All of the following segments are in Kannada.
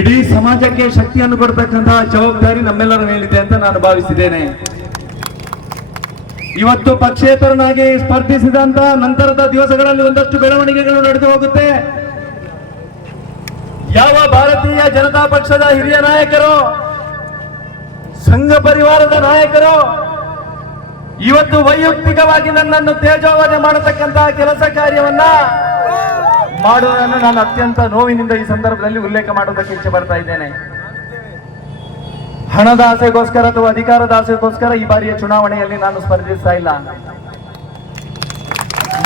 ಇಡೀ ಸಮಾಜಕ್ಕೆ ಶಕ್ತಿಯನ್ನು ಕೊಡ್ತಕ್ಕಂತಹ ಜವಾಬ್ದಾರಿ ನಮ್ಮೆಲ್ಲರ ಮೇಲಿದೆ ಅಂತ ನಾನು ಭಾವಿಸಿದ್ದೇನೆ. ಇವತ್ತು ಪಕ್ಷೇತರನಾಗಿ ಸ್ಪರ್ಧಿಸಿದಂತ ನಂತರದ ದಿವಸಗಳಲ್ಲಿ ಒಂದಷ್ಟು ಬೆಳವಣಿಗೆಗಳು ನಡೆದು ಹೋಗುತ್ತೆ. ಯಾವ ಭಾರತೀಯ ಜನತಾ ಪಕ್ಷದ ಹಿರಿಯ ನಾಯಕರು, ಸಂಘ ಪರಿವಾರದ ನಾಯಕರು ಇವತ್ತು ವೈಯಕ್ತಿಕವಾಗಿ ನನ್ನನ್ನು ತೇಜೋವಧೆ ಮಾಡತಕ್ಕಂತಹ ಕೆಲಸ ಕಾರ್ಯವನ್ನ ಮಾಡುವುದನ್ನು ನಾನು ಅತ್ಯಂತ ನೋವಿನಿಂದ ಈ ಸಂದರ್ಭದಲ್ಲಿ ಉಲ್ಲೇಖ ಮಾಡುವುದಕ್ಕೆ ಇಚ್ಛೆ ಪಡ್ತಾ ಇದ್ದೇನೆ. ಹಣದ ಆಸೆಗೋಸ್ಕರ ಅಥವಾ ಅಧಿಕಾರದ ಆಸೆಗೋಸ್ಕರ ಈ ಬಾರಿಯ ಚುನಾವಣೆಯಲ್ಲಿ ನಾನು ಸ್ಪರ್ಧಿಸ್ತಾ ಇಲ್ಲ.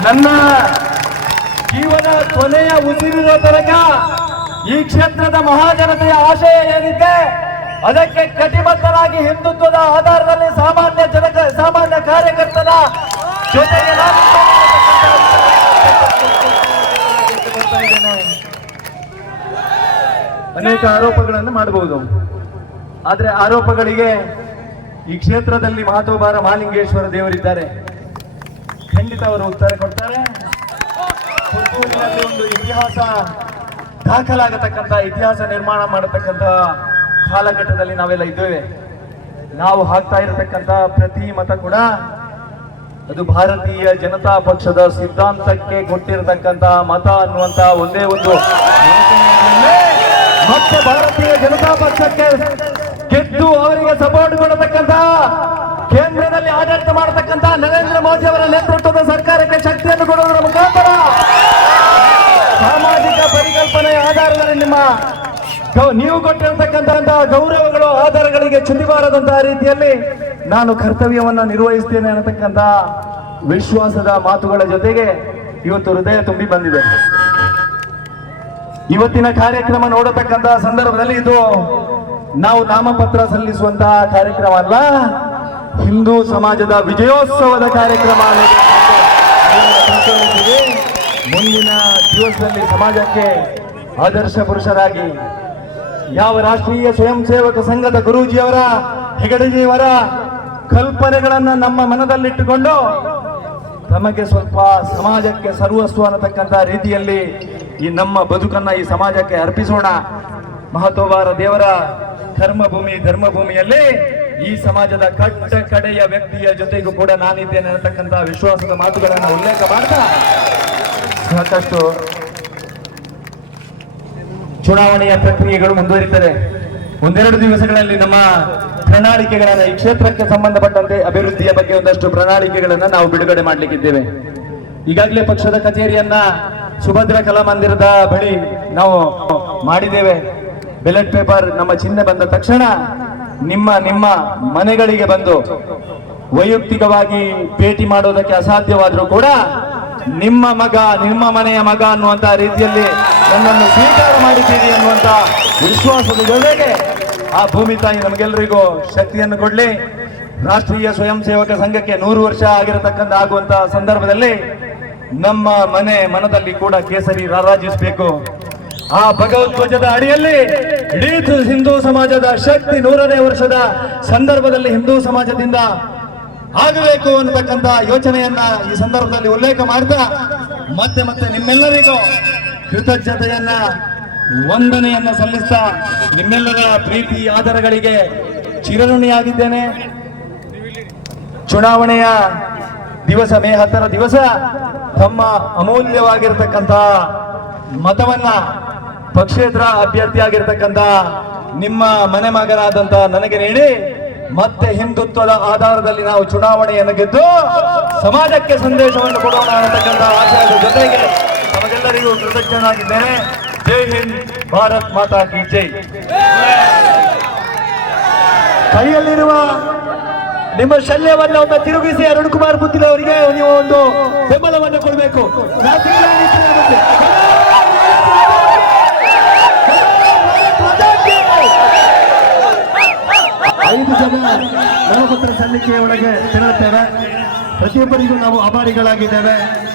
ನನ್ನ ಜೀವನ ಕೊನೆಯ ಉಸಿರಿರೋ ತನಕ ಈ ಕ್ಷೇತ್ರದ ಮಹಾಜನತೆಯ ಆಶಯ ಏನಿದೆ ಅದಕ್ಕೆ ಕಟಿಬದ್ಧರಾಗಿ ಹಿಂದುತ್ವದ ಆಧಾರದಲ್ಲಿ ಸಾಮಾನ್ಯ ಕಾರ್ಯಕರ್ತರ ಜೊತೆಗೆ ಅನೇಕ ಆರೋಪಗಳನ್ನು ಮಾಡಬಹುದು. ಆದ್ರೆ ಆರೋಪಗಳಿಗೆ ಈ ಕ್ಷೇತ್ರದಲ್ಲಿ ಮಹತೋಬಾರ ಮಹಾಲಿಂಗೇಶ್ವರ ದೇವರಿದ್ದಾರೆ, ಖಂಡಿತ ಅವರು ಉತ್ತರ ಕೊಡ್ತಾರೆ. ಪುತ್ತೂರಿನಲ್ಲಿ ಒಂದು ಇತಿಹಾಸ ದಾಖಲಾಗತಕ್ಕಂಥ ಇತಿಹಾಸ ನಿರ್ಮಾಣ ಮಾಡತಕ್ಕಂಥ ಕಾಲಘಟ್ಟದಲ್ಲಿ ನಾವೆಲ್ಲ ಇದ್ದೇವೆ. ನಾವು ಹಾಕ್ತಾ ಇರತಕ್ಕಂಥ ಪ್ರತಿ ಮತ ಕೂಡ ಅದು ಭಾರತೀಯ ಜನತಾ ಪಕ್ಷದ ಸಿದ್ಧಾಂತಕ್ಕೆ ಕೊಟ್ಟಿರತಕ್ಕಂಥ ಮತ ಅನ್ನುವಂತ ಒಂದೇ ಒಂದು ಮತ್ತೆ ಭಾರತೀಯ ಜನತಾ ಪಕ್ಷಕ್ಕೆ ಗೆದ್ದು ಅವರಿಗೆ ಸಪೋರ್ಟ್ ಕೊಡತಕ್ಕಂಥ ಕೇಂದ್ರದಲ್ಲಿ ಆಡಳಿತ ಮಾಡತಕ್ಕಂಥ ನರೇಂದ್ರ ಮೋದಿ ಅವರ ನೇತೃತ್ವದ ಸರ್ಕಾರಕ್ಕೆ ಶಕ್ತಿಯನ್ನು ಕೊಡುವುದರ ಮುಖಾಂತರ ಸಾಮಾಜಿಕ ಪರಿಕಲ್ಪನೆಯ ಆಧಾರದಲ್ಲಿ ನೀವು ಕೊಟ್ಟಿರತಕ್ಕಂತಹ ಗೌರವಗಳು ಆಧಾರಗಳಿಗೆ ಚ್ಯುತಿಬಾರದಂತಹ ರೀತಿಯಲ್ಲಿ ನಾನು ಕರ್ತವ್ಯವನ್ನ ನಿರ್ವಹಿಸ್ತೇನೆ ಅನ್ನತಕ್ಕಂಥ ವಿಶ್ವಾಸದ ಮಾತುಗಳ ಜೊತೆಗೆ ಇವತ್ತು ಹೃದಯ ತುಂಬಿ ಬಂದಿದೆ. ಇವತ್ತಿನ ಕಾರ್ಯಕ್ರಮ ನೋಡತಕ್ಕಂತಹ ಸಂದರ್ಭದಲ್ಲಿ ಇದು ನಾವು ನಾಮಪತ್ರ ಸಲ್ಲಿಸುವಂತಹ ಕಾರ್ಯಕ್ರಮ ಅಲ್ಲ, ಹಿಂದೂ ಸಮಾಜದ ವಿಜಯೋತ್ಸವದ ಕಾರ್ಯಕ್ರಮ. ಮುಂದಿನ ದಿವಸದಲ್ಲಿ ಸಮಾಜಕ್ಕೆ ಆದರ್ಶ ಪುರುಷರಾಗಿ ಯಾವ ರಾಷ್ಟ್ರೀಯ ಸ್ವಯಂ ಸೇವಕ ಸಂಘದ ಗುರೂಜಿಯವರ ಹೆಗಡೆಜಿಯವರ ಕಲ್ಪನೆಗಳನ್ನ ನಮ್ಮ ಮನದಲ್ಲಿಟ್ಟುಕೊಂಡು ತಮಗೆ ಸ್ವಲ್ಪ ಸಮಾಜಕ್ಕೆ ಸರ್ವಸ್ವ ಅನ್ನತಕ್ಕಂಥ ರೀತಿಯಲ್ಲಿ ಈ ನಮ್ಮ ಬದುಕನ್ನ ಈ ಸಮಾಜಕ್ಕೆ ಅರ್ಪಿಸೋಣ. ಮಹತೋಬಾರ ದೇವರ ಧರ್ಮಭೂಮಿಯಲ್ಲಿ ಈ ಸಮಾಜದ ಕಡೆಯ ವ್ಯಕ್ತಿಯ ಜೊತೆಗೂ ಕೂಡ ನಾನಿದ್ದೇನೆ ಅನ್ನತಕ್ಕಂಥ ವಿಶ್ವಾಸದ ಮಾತುಗಳನ್ನು ಉಲ್ಲೇಖ ಮಾಡ್ತಾ ಸಾಕಷ್ಟು ಚುನಾವಣೆಯ ಪ್ರಕ್ರಿಯೆಗಳು ಮುಂದುವರಿತಾರೆ. ಒಂದೆರಡು ದಿವಸಗಳಲ್ಲಿ ನಮ್ಮ ಪ್ರಣಾಳಿಕೆಗಳನ್ನ ಈ ಕ್ಷೇತ್ರಕ್ಕೆ ಸಂಬಂಧಪಟ್ಟಂತೆ ಅಭಿವೃದ್ಧಿಯ ಬಗ್ಗೆ ಒಂದಷ್ಟು ಪ್ರಣಾಳಿಕೆಗಳನ್ನ ನಾವು ಬಿಡುಗಡೆ ಮಾಡಲಿಕ್ಕಿದ್ದೇವೆ. ಈಗಾಗಲೇ ಪಕ್ಷದ ಕಚೇರಿಯನ್ನ ಸುಭದ್ರ ಕಲಾಮಂದಿರದ ಬಳಿ ನಾವು ಮಾಡಿದ್ದೇವೆ. ಬ್ಯಾಲೆಟ್ ಪೇಪರ್ ನಮ್ಮ ಚಿಹ್ನೆ ಬಂದ ತಕ್ಷಣ ನಿಮ್ಮ ಮನೆಗಳಿಗೆ ಬಂದು ವೈಯಕ್ತಿಕವಾಗಿ ಭೇಟಿ ಮಾಡೋದಕ್ಕೆ ಅಸಾಧ್ಯವಾದರೂ ಕೂಡ ನಿಮ್ಮ ಮನೆಯ ಮಗ ಅನ್ನುವಂತ ರೀತಿಯಲ್ಲಿ ನನ್ನನ್ನು ಸ್ವೀಕಾರ ಮಾಡಿದ್ದೀರಿ ಅನ್ನುವಂತ ವಿಶ್ವಾಸದ ಜೊತೆಗೆ ಆ ಭೂಮಿ ತಾಯಿ ನಮಗೆಲ್ಲರಿಗೂ ಶಕ್ತಿಯನ್ನು ಕೊಡ್ಲಿ. ರಾಷ್ಟ್ರೀಯ ಸ್ವಯಂ ಸೇವಕ ಸಂಘಕ್ಕೆ 100 ವರ್ಷ ಆಗಿರತಕ್ಕಂಥ ಆಗುವಂತ ಸಂದರ್ಭದಲ್ಲಿ ನಮ್ಮ ಮನದಲ್ಲಿ ಕೂಡ ಕೇಸರಿ ರಾರಾಜಿಸಬೇಕು. ಆ ಭಗವಧ್ವಜದ ಅಡಿಯಲ್ಲಿ ಇಡೀ ಹಿಂದೂ ಸಮಾಜದ ಶಕ್ತಿ 100ನೇ ವರ್ಷದ ಸಂದರ್ಭದಲ್ಲಿ ಹಿಂದೂ ಸಮಾಜದಿಂದ ಆಗಬೇಕು ಅನ್ನತಕ್ಕಂಥ ಯೋಚನೆಯನ್ನ ಈ ಸಂದರ್ಭದಲ್ಲಿ ಉಲ್ಲೇಖ ಮಾಡ್ತಾ ಮತ್ತೆ ನಿಮ್ಮೆಲ್ಲರಿಗೂ ಕೃತಜ್ಞತೆಯನ್ನ ವಂದನೆಯನ್ನ ಸಲ್ಲಿಸ್ತಾ ನಿಮ್ಮೆಲ್ಲರ ಪ್ರೀತಿ ಆಧಾರಗಳಿಗೆ ಚಿರಋಣಿಯಾಗಿದ್ದೇನೆ. ಚುನಾವಣೆಯ ದಿವಸ ಮೇ 10 ದಿವಸ ತಮ್ಮ ಅಮೂಲ್ಯವಾಗಿರತಕ್ಕಂಥ ಮತವನ್ನ ಪಕ್ಷೇತರ ಅಭ್ಯರ್ಥಿಯಾಗಿರ್ತಕ್ಕಂಥ ನಿಮ್ಮ ಮನೆ ಮಗನಾದಂತ ನನಗೆ ನೀಡಿ ಮತ್ತೆ ಹಿಂದುತ್ವದ ಆಧಾರದಲ್ಲಿ ನಾವು ಚುನಾವಣೆಯನ್ನು ಗೆದ್ದು ಸಮಾಜಕ್ಕೆ ಸಂದೇಶವನ್ನು ಕೊಡೋಣ ಅನ್ನತಕ್ಕಂಥ ಆಶಯದ ಜೊತೆಗೆ ನಮಗೆಲ್ಲರಿಗೂ ಕೃತಜ್ಞನಾಗಿದ್ದೇನೆ. ಜೈ ಹಿಂದ್, ಭಾರತ್ ಮಾತಾ ಕಿ ಜೈ. ಕೈಯಲ್ಲಿರುವ ನಿಮ್ಮ ಶಲ್ಯವನ್ನ ಒಮ್ಮೆ ತಿರುಗಿಸಿ ಅರುಣ್ ಕುಮಾರ್ ಬುದ್ಧಿಲ್ ಅವರಿಗೆ ನೀವು ಒಂದು ಬೆಂಬಲವನ್ನು ಕೊಡಬೇಕು. 5 ಜನ ನಾಮಪತ್ರ ಸಲ್ಲಿಕೆಯ ಒಳಗೆ ತೆರಳುತ್ತೇವೆ. ಪ್ರತಿಯೊಬ್ಬರಿಗೂ ನಾವು ಆಭಾರಿಗಳಾಗಿದ್ದೇವೆ.